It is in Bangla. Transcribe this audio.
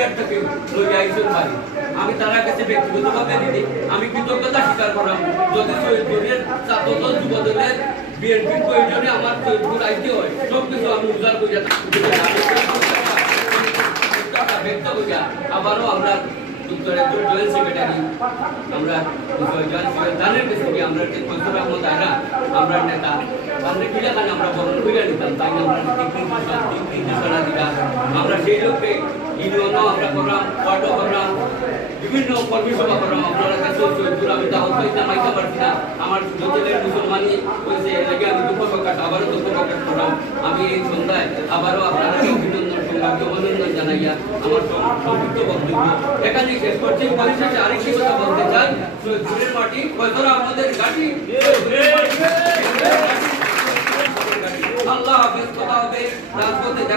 সিলেট থেকে লই আইছেন বাড়ি আমি তার কাছে ব্যক্তিগতভাবে দিদি আমি কৃতজ্ঞতা স্বীকার করলাম যদি সৈয়দপুরের ছাত্রদল যুবদলের বিএনপির প্রয়োজনে আমার সৈয়দপুর আইতে হয় সব কিছু আমি উজাড় করে ব্যক্ত করি আবারও আমরা উত্তরের জয়েন্ট সেক্রেটারি আমরা ধানের কাছ থেকে আমরা ফজলুর আহমদ আয়রা আমরা নেতা আমরা কিলাখানে আমরা বরণ করে নিতাম তাই আমরা নির্দেশনা দিতাম আমরা সেই লোককে ইউনিয়নও আমরা করলাম ওয়ার্ডও করলাম বিভিন্ন কর্মী সভা করলাম আপনারা কাছে সৈয়দপুর আমি দাওয়াত পাইতাম আইতে পারছি না আমার জেলের মুসলমানই হয়েছে এর আগে আমি দুঃখ প্রকাশ আবারও দুঃখ প্রকাশ করলাম আমি এই সন্ধ্যায় আবারও আপনারা অভিনন্দন সংগ্রামকে অভিনন্দন জানাইয়া আমার সংযুক্ত বক্তব্য এখানে শেষ করছি পরিশেষে আরেকটি কথা বলতে চাই সৈয়দপুরের মাটি ফজলুর আহমদের ঘাঁটি আল্লাহ হাফেজ কথা হবে রাজপথে দেখা